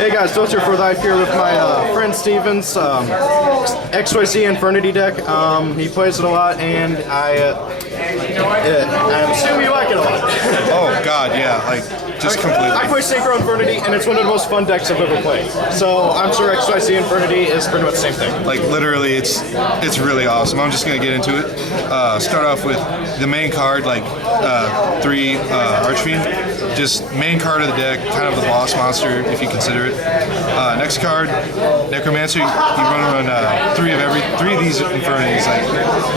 Hey guys, Dozer for Life here with my friend Steven's XYZ Infernity deck. He plays it a lot, and I assume you like it a lot. Oh god, yeah, like just completely. I play Synchro Infernity, and it's one of the most fun decks I've ever played. So I'm sure XYZ Infernity is pretty much the same thing. Like literally, it's really awesome. I'm just gonna get into it. Start off with the main card, like 3 Archfiend. Just main card of the deck, kind of the boss monster if you consider it. Next card, Necromancer. You run 3 of these Infernities. Like,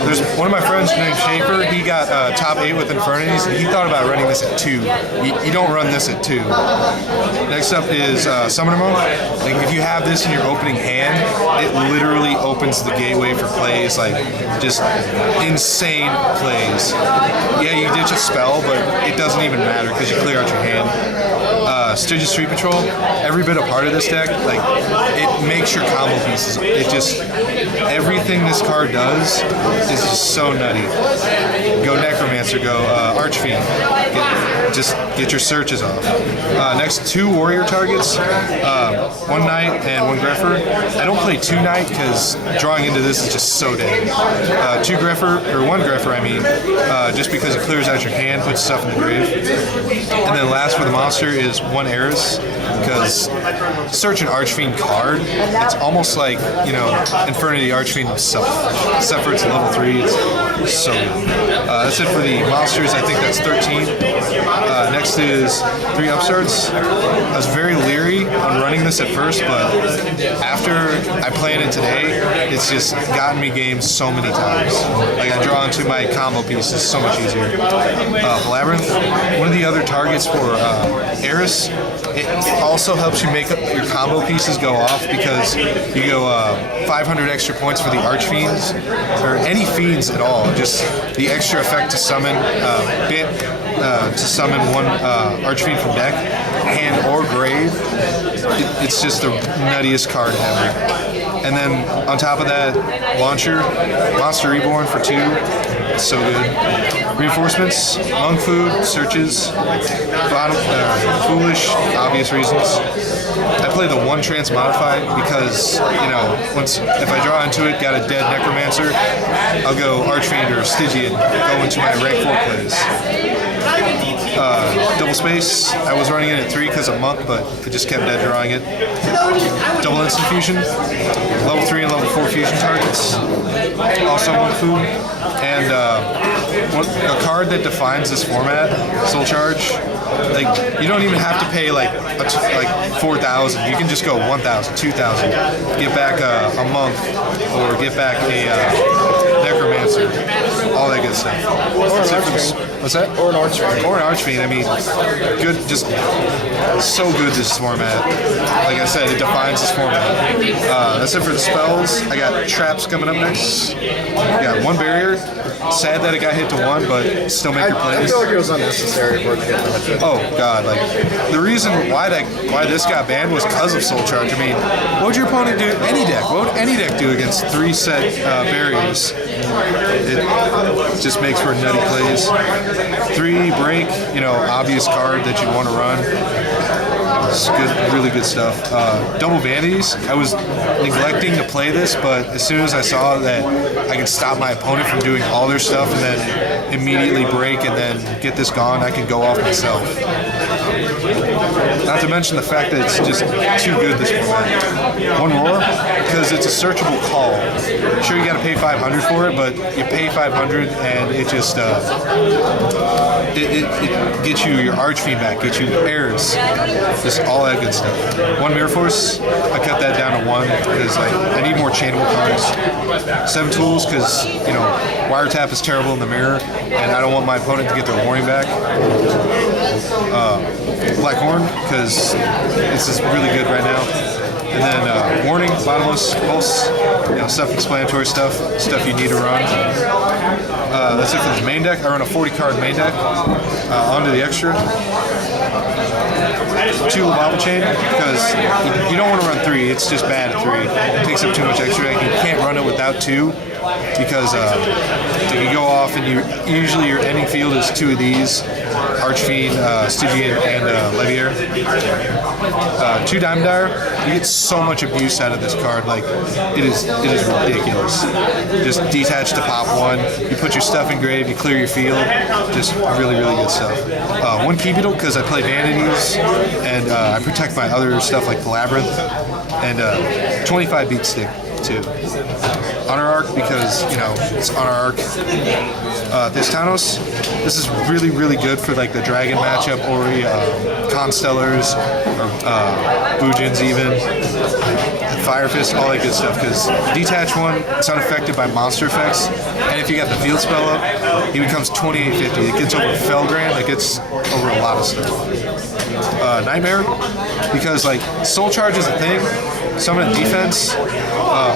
there's one of my friends named Schaefer. He got top 8 with Infernities, and he thought about running this at 2. You don't run this at 2. Next up is Summoner Monk. Like, if you have this in your opening hand, it literally opens the gateway for plays, like just insane plays. Yeah, you ditch a spell, but it doesn't even matter because you clear out your hand. Stygian Street Patrol, every bit a part of this deck, like it makes your combo pieces. It just, everything this card does is just so nutty. Go Necromancer, go Archfiend. Get your searches off. Next, 2 warrior targets, 1 knight and 1 greffer. I don't play 2 knight because drawing into this is just so dead. 2 greffer, or 1 greffer I mean, just because it clears out your hand, puts stuff in the grave. And then last for the monster is 1 Eris, because search an Archfiend card, it's almost like, you know, Infernity Archfiend himself, except for it's level 3, it's so good. That's it for the monsters, I think that's 13. Next is 3 upstarts. I was very leery on running this at first, but after I played it today, it's just gotten me games so many times. Like, I draw into my combo pieces so much easier. Labyrinth, one of the other targets for Eris, it also helps you make up your combo pieces go off because you go 500 extra points for the Archfiends, or any fiends at all. Just the extra effect to summon to summon 1 Archfiend from deck, hand or grave. It's just the nuttiest card ever. And then on top of that, Launcher, Monster Reborn for 2. It's so good. Reinforcements, Monk Food, Searches, Foolish, obvious reasons. I play the 1 Transmodify because, you know, if I draw into it, got a dead Necromancer, I'll go Archfiend or Stygian, go into my rank 4 plays. Double Space, I was running it at 3 because of Monk, but it just kept dead drawing it. Double Instant Fusion, level 3 and level 4 fusion targets, also 1 food, and a card that defines this format, Soul Charge. Like, you don't even have to pay like 4,000. You can just go 1,000, 2,000, get back a Monk, or get back a Necromancer, all that good stuff. What's that? Or an Archfiend. Or an Archfiend. I mean, good, just so good this format. Like I said, it defines this format. That's it for the spells. I got traps coming up next. Got 1 barrier. Sad that it got hit to 1, but still make your plays. I feel like it was unnecessary for it to get limited. Oh god, like the reason why this got banned was because of Soul Charge. I mean, what would your opponent do? Any deck. What would any deck do against 3 set barriers? It just makes for nutty plays. 3 break, you know, obvious card that you want to run. It's good, really good stuff. Double Vanities. I was neglecting to play this, but as soon as I saw that I could stop my opponent from doing all their stuff and then immediately break and then get this gone, I could go off myself. Not to mention the fact that it's just too good this format. 1 Roar, because it's a searchable call. Sure, you got to pay 500 for it, but you pay 500 and it just it gets you your Archfiend back, gets you Heirs, just all that good stuff. 1 Mirror Force, I cut that down to 1 because I need more chainable cards. 7 Tools, because, you know, Wiretap is terrible in the mirror, and I don't want my opponent to get their warning back. Black Horn, because this is really good right now. And then Warning, Bottomless, Pulse, you know, self-explanatory stuff you need to run. That's it for the main deck. I run a 40-card main deck. Onto the extra. 2 Lava Chain, because you don't want to run 3, it's just bad at 3. It takes up too much extra deck. You can't run it without 2, because if you go off and usually your ending field is 2 of these, Archfiend, Stygian, and Levier. 2 Diamond Dire. You get so much abuse out of this card. Like, it is ridiculous. Just detach to pop 1. You put your stuff in grave, you clear your field. Just really good stuff. 1 Key Beetle because I play Vanities, and I protect my other stuff like the Labyrinth. And 25 Beat Stick too. Honor Arc because, you know, it's Honor Arc. Thestanos. This is really good for like the Dragon matchup, Ori, Constellars, or Boojins even, Fire Fist, all that good stuff. Because Detach 1, it's unaffected by monster effects, and if you got the field spell up, he becomes 2850. It gets over Felgrand, it gets over a lot of stuff. Nightmare, because like Soul Charge is a thing. Summon defense.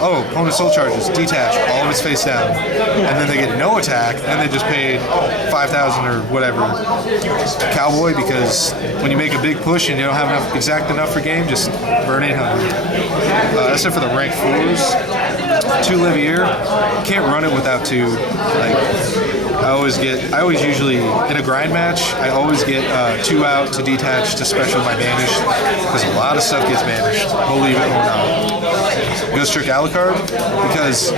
Opponent soul charges, detach, all of its face down, and then they get no attack, and they just paid 5,000 or whatever. Cowboy, because when you make a big push and you don't have enough exact enough for game, just burn 800. That's it for the rank 4s. 2 Livier, can't run it without 2. Like, I always usually, in a grind match, I always get 2 out to detach to special my banished, because a lot of stuff gets banished, believe it or not. Ghost Trick Alucard, because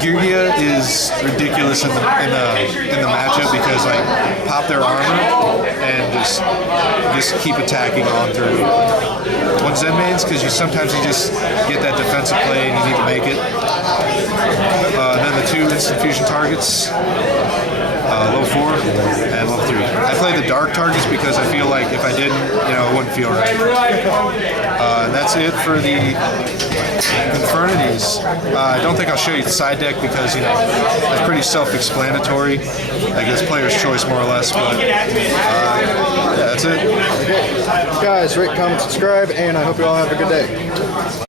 Girgia is ridiculous in the matchup, because like pop their armor and just keep attacking on through. 1 Zen mains, because sometimes you just get that defensive play and you need to make it. And then the 2 instant fusion targets. Level 4 and level 3. I play the dark targets because I feel like if I didn't, you know, it wouldn't feel right. And that's it for the Infernities. I don't think I'll show you the side deck because, you know, it's pretty self-explanatory. I guess player's choice more or less, but yeah, that's it. Okay. Guys, rate, comment, subscribe, and I hope you all have a good day.